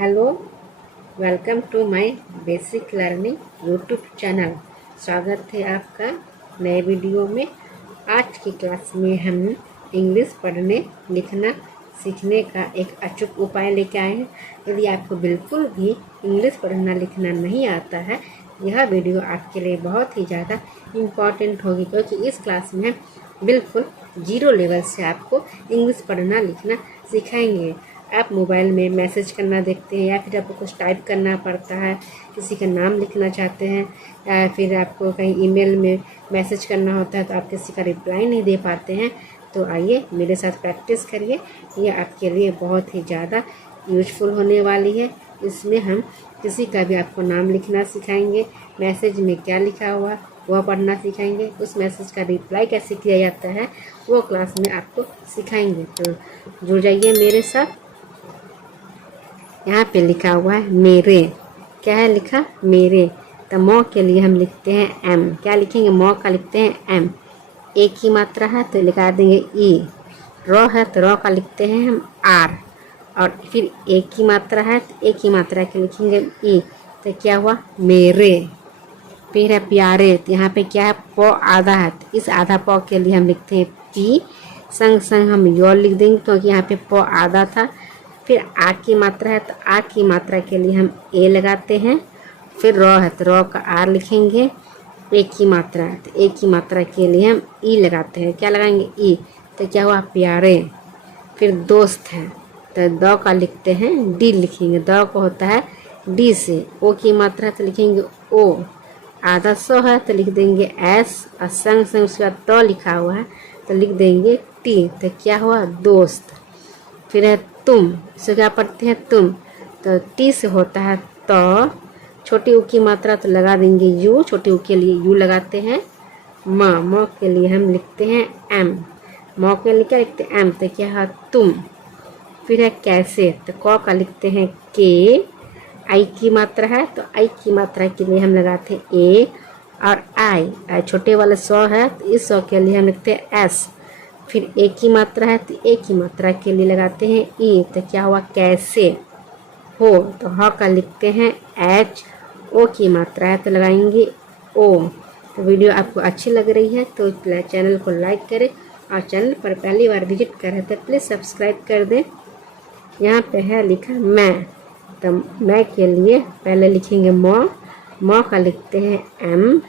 Hello, welcome to my basic learning YouTube channel. स्वागत है आपका नए वीडियो में। आज की क्लास में हम इंग्लिश पढ़ने लिखना सीखने का एक अचूक उपाय लेके आए हैं। यदि आपको बिल्कुल भी इंग्लिश पढ़ना लिखना नहीं आता है, यह वीडियो आपके लिए बहुत ही ज़्यादा इम्पॉर्टेंट होगी, क्योंकि इस क्लास में हम बिल्कुल जीरो लेवल से आपको इंग्लिश पढ़ना लिखना सिखाएंगे। आप मोबाइल में मैसेज करना देखते हैं या फिर आपको कुछ टाइप करना पड़ता है, किसी का नाम लिखना चाहते हैं या फिर आपको कहीं ईमेल में मैसेज करना होता है तो आप किसी का रिप्लाई नहीं दे पाते हैं, तो आइए मेरे साथ प्रैक्टिस करिए। ये आपके लिए बहुत ही ज़्यादा यूजफुल होने वाली है। इसमें हम किसी का भी आपको नाम लिखना सिखाएंगे, मैसेज में क्या लिखा हुआ वह पढ़ना सिखाएंगे, उस मैसेज का रिप्लाई कैसे किया जाता है वो क्लास में आपको सिखाएंगे। तो जुड़ जाइए मेरे साथ। यहाँ पे लिखा हुआ है मेरे। क्या है लिखा? मेरे। तो मौ के लिए हम लिखते हैं एम। क्या लिखेंगे? मौ का लिखते हैं एम। एक ही मात्रा है तो लिखा देंगे ई। रॉ है तो रॉ का लिखते हैं हम आर। और फिर एक ही मात्रा है तो एक ही मात्रा के लिखेंगे ई। तो क्या हुआ? मेरे। फिर है प्यारे। तो यहाँ पे क्या है? पौ आधा है तो इस आधा पौ के लिए हम लिखते हैं पी। संग संग हम योर लिख देंगे क्योंकि यहाँ पे पौ आधा था। फिर आ की मात्रा है तो आ की मात्रा के लिए हम ए लगाते हैं। फिर रॉ है तो रॉ का आर लिखेंगे। एक की मात्रा है तो एक की मात्रा के लिए हम ई लगाते हैं। क्या लगाएंगे? ई। तो क्या हुआ? प्यारे। फिर दोस्त है तो दो का लिखते हैं डी लिखेंगे। दो को होता है डी से। ओ की मात्रा है तो लिखेंगे ओ। आधा सौ है तो लिख देंगे एस और संग संग उसके बाद तो लिखा हुआ है तो लिख देंगे टी। तो क्या हुआ? दोस्त। फिर है तुम। इसे क्या पढ़ते हैं? तुम। तो टी से होता है तो। छोटी ऊ की मात्रा तो लगा देंगे यू। छोटी ऊ के लिए यू लगाते हैं। म के लिए हम लिखते हैं एम। म के लिए क्या लिखते हैं? एम। तो क्या है? तुम। फिर है कैसे। तो क का लिखते हैं के। आई की मात्रा है तो आई की मात्रा के लिए हम लगाते हैं ए और आई। छोटे वाले सौ है तो इस सौ के लिए हम लिखते हैं एस। फिर एक ही मात्रा है तो एक ही मात्रा के लिए लगाते हैं ई। तो क्या हुआ? कैसे। हो तो ह का लिखते हैं एच। ओ की मात्रा है तो लगाएंगे ओ। तो वीडियो आपको अच्छी लग रही है तो चैनल को लाइक करें और चैनल पर पहली बार विजिट कर रहे तो प्लीज़ सब्सक्राइब कर दें। यहाँ पे है लिखा मैं। तो मैं के लिए पहले लिखेंगे म का लिखते हैं एम।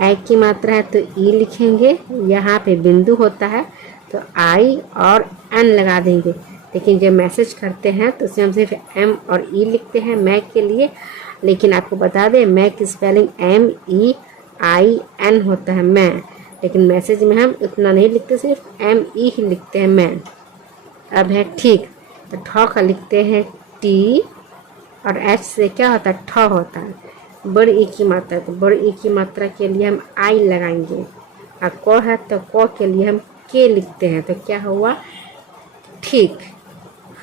आई की मात्रा है तो ई लिखेंगे। यहाँ पे बिंदु होता है तो आई और एन लगा देंगे, लेकिन जब मैसेज करते हैं तो उसमें हम सिर्फ एम और ई लिखते हैं मैं के लिए। लेकिन आपको बता दें मैं की spelling M E I N होता है मैं, लेकिन मैसेज में हम उतना नहीं लिखते, सिर्फ एम ई ही लिखते हैं मैं। अब है ठीक। तो ठ का लिखते हैं टी और एच से क्या होता है? ठ होता है। बड़ी ई की मात्रा तो बड़ी ई की मात्रा के लिए हम आई लगाएंगे। और क है तो क के लिए हम के लिखते हैं। तो क्या हुआ? ठीक।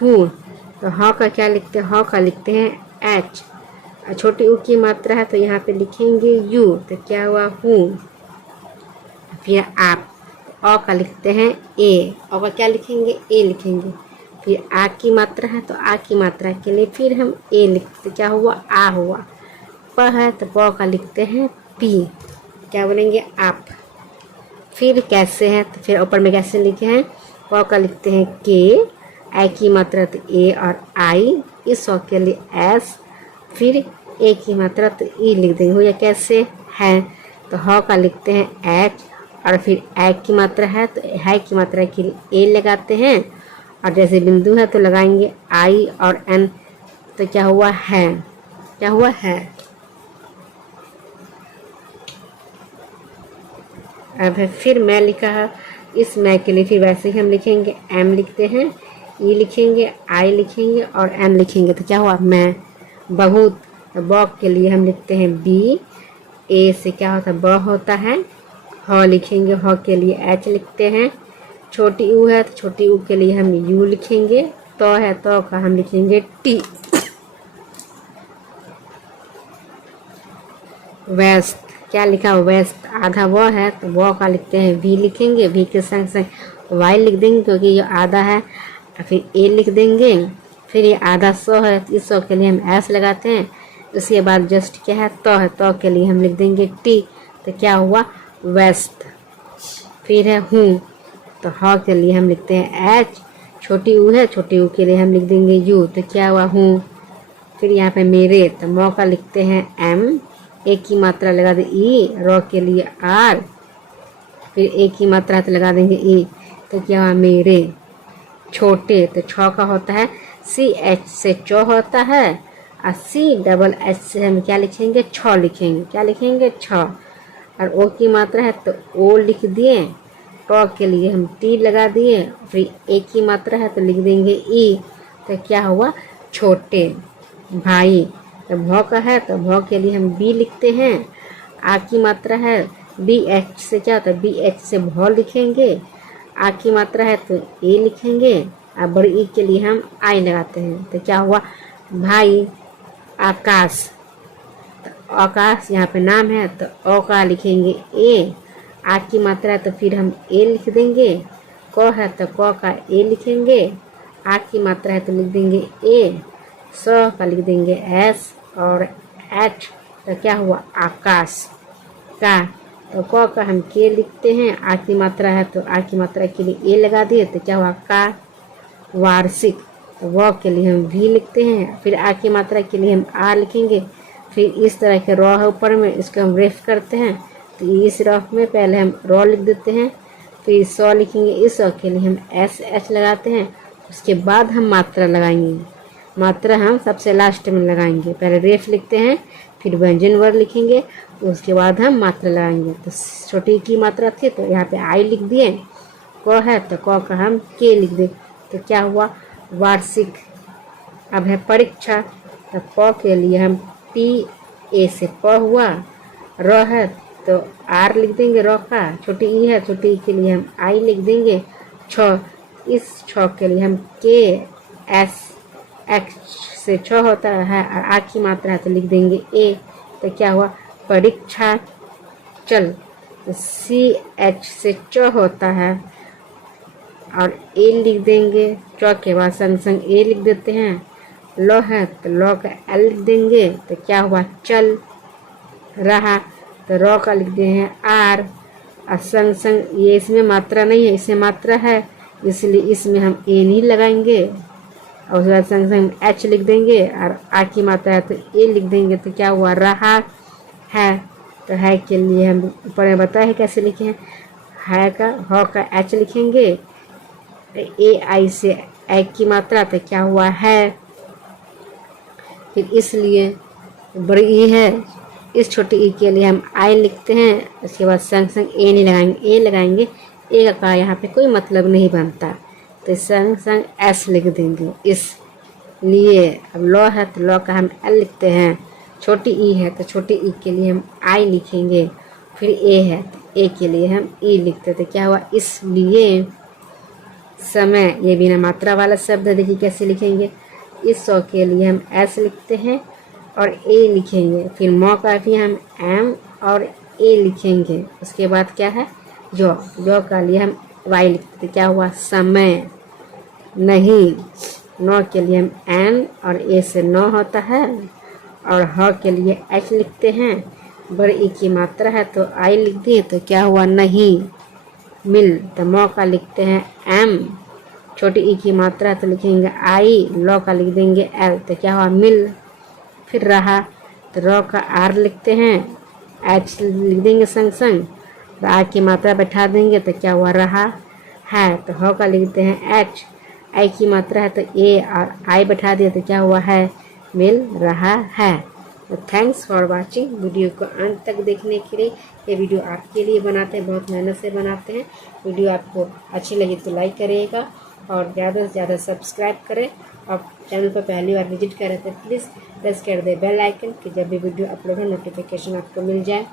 हूँ। तो ह का क्या लिखते हैं? ह का लिखते हैं एच। और छोटी ऊ की मात्रा है तो यहाँ पे लिखेंगे यू। तो क्या हुआ? हूँ। फिर आप। अ का लिखते हैं ए। अ का क्या लिखेंगे? ए लिखेंगे। फिर आ की मात्रा है तो आ की मात्रा के लिए फिर हम ए लिखते। क्या हुआ? आ हुआ। प है तो प का लिखते हैं पी। क्या बोलेंगे? आप। फिर कैसे है तो फिर ऊपर में कैसे लिखे हैं? प का लिखते हैं के। आई की मात्रा तो ए और आई। इस सौ के लिए एस। फिर ए की मात्रा तो ई लिख देंगे। हो या कैसे है। तो ह का लिखते हैं एच और फिर आई की मात्रा है तो है की मात्रा के लिए ए लगाते हैं। और जैसे बिंदु है तो लगाएंगे आई और एन। तो क्या हुआ? है। क्या हुआ? है। अब फिर मैं लिखा है। इस मैं के लिए फिर वैसे ही हम लिखेंगे एम लिखते हैं, ई लिखेंगे, आई लिखेंगे और एम लिखेंगे। तो क्या हुआ? मैं। बहुत। ब के लिए हम लिखते हैं बी। ए से क्या होता है? ब होता है। ह लिखेंगे। ह के लिए एच लिखते हैं। छोटी ऊ है तो छोटी ऊ के लिए हम यू लिखेंगे। तो है तो का हम लिखेंगे टी। वेस्ट। क्या लिखा? वेस्ट। आधा वो है तो वो का लिखते हैं वी लिखेंगे। वी के संग संग वाई लिख देंगे क्योंकि ये आधा है। फिर ए लिख देंगे। फिर ये आधा सौ है, तो इस सौ के लिए हम एस लगाते हैं। उसके बाद जस्ट क्या है, तो है, तो के लिए हम लिख देंगे टी, तो क्या हुआ, वेस्ट। फिर है हूँ, तो ह के लिए हम लिखते हैं एच, छोटी ऊ है, छोटी ऊ के लिए हम लिख देंगे यू, तो क्या हुआ, हूँ। फिर यहाँ पे मेरे, तो मौ का लिखते हैं एम, एक की मात्रा लगा दे ई, रॉ के लिए आर, फिर एक की मात्रा तो लगा देंगे ई, तो क्या हुआ, मेरे। छोटे, तो छ का होता है सी एच से चौ होता है, और सी डबल एच से हम क्या लिखेंगे, छ लिखेंगे, क्या लिखेंगे, छ। और ओ की मात्रा है तो ओ लिख दिए, ट के लिए हम टी लगा दिए, फिर ए की मात्रा है तो लिख देंगे ई, तो क्या हुआ, छोटे भाई। तो भ का है तो भ के लिए हम बी लिखते हैं। आ की मात्रा है बी एच से क्या होता है, बी एच से भ लिखेंगे। आ की मात्रा है तो ए लिखेंगे, और बड़ी ई के लिए हम आई लगाते हैं, तो क्या हुआ, भाई। आकाश, तो आकाश यहाँ पे नाम है तो ओ का लिखेंगे ए, आ की मात्रा है तो फिर हम ए लिख देंगे, क है तो क का ए लिखेंगे, आ की मात्रा है तो लिख देंगे ए, स का लिख देंगे एस, और एच, तो क्या हुआ, आकाश का। तो क का हम के लिखते हैं, आ की मात्रा है तो आ की मात्रा के लिए ए लगा दिए, तो क्या हुआ, का। वार्षिक, तो व के लिए हम वी लिखते हैं, फिर आ की मात्रा के लिए हम आर लिखेंगे। फिर इस तरह के रॉ है ऊपर में, इसको हम रेफ करते हैं, तो इस रॉ में पहले हम रॉ लिख देते हैं, फिर सौ लिखेंगे, इस सौ के लिए हम एस एच लगाते हैं। उसके बाद हम मात्रा लगाएंगे, मात्रा हम सबसे लास्ट में लगाएंगे, पहले रेफ लिखते हैं, फिर व्यंजन वर्ग लिखेंगे, उसके बाद हम मात्रा लगाएंगे। तो छोटी की मात्रा थी तो यहाँ पे आई लिख दिए, क है तो क का हम के लिख दे, तो क्या हुआ, वार्षिक। अब है परीक्षा, तो प के लिए हम पी, ए से प हुआ, र है तो आर लिख देंगे, र का। छोटी ई है, छोटी ई के लिए हम आई लिख देंगे। छ, इस छ के लिए हम के, एस एक्स से छ होता है, और आ की मात्रा है तो लिख देंगे ए, तो क्या हुआ, परीक्षा। चल, तो सी एच से च होता है, और ए लिख देंगे, च के बाद संग संग ए लिख देते हैं। ल है तो ल का एल लिख देंगे, तो क्या हुआ, चल रहा। तो र का लिख दें हैं आर, और संग संग ये इसमें मात्रा नहीं है, इसमें मात्रा है, इसलिए इसमें हम ए नहीं लगाएंगे, और उसके बाद संग संग एच लिख देंगे, और आ की मात्रा है तो ए लिख देंगे, तो क्या हुआ, रहा है। तो है के लिए हम ऊपर में बताया है कैसे लिखे हैं, है का ह का एच लिखेंगे, ए आई से ए की मात्रा, तो क्या हुआ, है। फिर इसलिए बड़ी ई है, इस छोटी ई के लिए हम आई लिखते हैं, उसके बाद संग संग ए नहीं लगाएंगे, ए लगाएंगे, ए का यहाँ पे कोई मतलब नहीं बनता, तो संग संग एस लिख देंगे। इसलिए अब लॉ है तो लॉ का हम एल लिखते हैं, छोटी ई है तो छोटी ई के लिए हम आई लिखेंगे, फिर ए है तो ए के लिए हम ई लिखते थे, क्या हुआ, इसलिए। समय, ये बिना मात्रा वाला शब्द है, देखिए कैसे लिखेंगे, इस सौ के लिए हम एस लिखते हैं और ए लिखेंगे, फिर मौ का भी हम एम और ए लिखेंगे, उसके बाद क्या है, जो का लिए हम वाई लिखते थे, क्या हुआ, समय। नहीं, नौ के लिए हम एन और ए से नौ होता है, और ह के लिए एच लिखते हैं, बड़ी ई की मात्रा है तो आई लिख दिए, तो क्या हुआ, नहीं। मिल, तो मौ का लिखते हैं एम, छोटी ई की मात्रा है तो लिखेंगे आई, लॉ का लिख देंगे एल, तो क्या हुआ, मिल। फिर रहा, तो र का आर लिखते हैं, एच लिख देंगे संग संग, तो आ की मात्रा बैठा देंगे, तो क्या हुआ, रहा है। तो ह का लिखते हैं एच, आई की मात्रा है तो ए, और आई बैठा दिया, तो क्या हुआ, है, मिल रहा है। तो थैंक्स फॉर वाचिंग, वीडियो को अंत तक देखने के लिए। ये वीडियो आपके लिए बनाते हैं, बहुत मेहनत से बनाते हैं। वीडियो आपको अच्छी लगी तो लाइक करिएगा, और ज़्यादा से ज़्यादा सब्सक्राइब करें, और चैनल पर पहली बार विजिट करें तो प्लीज़ प्रेस कर दे बेल आइकन, कि जब भी वीडियो अपलोड हो नोटिफिकेशन आपको मिल जाए।